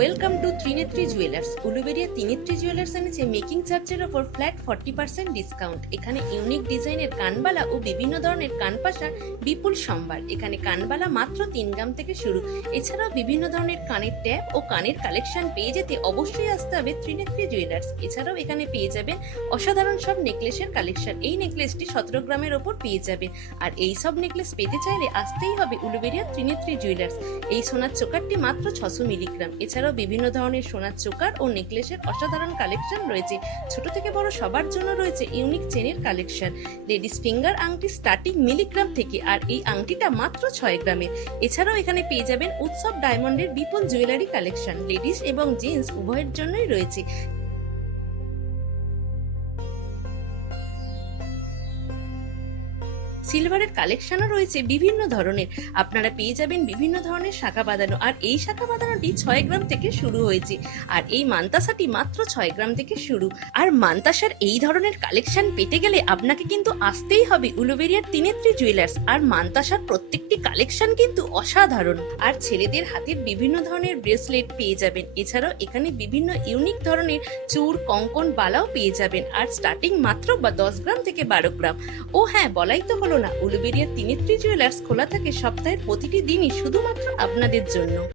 Welcome to Trinetri jewellers. Uluberia Trinetri jewellers এনেছে making চার্জের ওপর ফ্ল্যাট 40% ডিসকাউন্ট। এখানে ইউনিক ডিজাইনের কানবালা ও বিভিন্ন ধরনের কানপাশা বিপুল সম্ভার। এখানে কানবালা মাত্র 3 গ্রাম থেকে শুরু। এছাড়াও বিভিন্ন ধরনের কানের ট্যাপ ও কানের কালেকশন পেয়ে যেতে অবশ্যই আসতে হবে ত্রিনেত্রী জুয়েলার্স। এছাড়াও এখানে পেয়ে যাবেন অসাধারণ সব নেকলেসের কালেকশন। এই নেকলেসটি 17 গ্রামের ওপর পেয়ে যাবেন। আর এই সব নেকলেস পেতে চাইলে আসতেই হবে উলুবেড়িয়া ত্রিনেত্রী জুয়েলার্স। এই সোনার চোকারটি মাত্র 600 মিলিগ্রাম। এছাড়াও বিভিন্ন ধরনের সোনার চোকার ও নেকলেসের অসাধারণ কালেকশন রয়েছে। ছোট থেকে বড় সবার জন্য রয়েছে ইউনিক চেনের কালেকশন। লেডিস ফিঙ্গার আংটি স্টার্টিং মিলিগ্রাম থেকে, আর এই আংটিটা মাত্র 6 গ্রামের। এছাড়াও এখানে পেয়ে যাবেন উৎসব ডায়মন্ডের বিপুল জুয়েলারি কালেকশন। লেডিস এবং জেন্টস উভয়ের জন্যই রয়েছে। সিলভারের কালেকশনও রয়েছে বিভিন্ন ধরনের। আপনারা পেয়ে যাবেন বিভিন্ন ধরনের শাখা বাঁধানো, আর এই শাখা বাঁধানোটি 6 গ্রাম থেকে শুরু হয়েছে। আর এই মান্তাসাটি মাত্র 6 গ্রাম থেকে শুরু। আর মান্তাসার এই ধরনের কালেকশন পেতে গেলে আপনাকে কিন্তু আসতেই হবে উলুবেড়িয়ার ত্রিনেত্রী জুয়েলার্স। আর মান্তাসার প্রত্যেকটি কালেকশন কিন্তু অসাধারণ। আর ছেলেদের হাতের বিভিন্ন ধরনের ব্রেসলেট পেয়ে যাবেন। এছাড়াও এখানে বিভিন্ন ইউনিক ধরনের চূড়, কঙ্কন, বালাও পেয়ে যাবেন। আর স্টার্টিং মাত্র 10 গ্রাম থেকে 12 গ্রাম। ও হ্যাঁ, বলাই তো হলো না, উলুবেড়িয়া ত্রিনেত্রী জুয়েলার্স খোলা থাকে সপ্তাহের প্রতিটি দিনই শুধুমাত্র আপনাদের জন্য।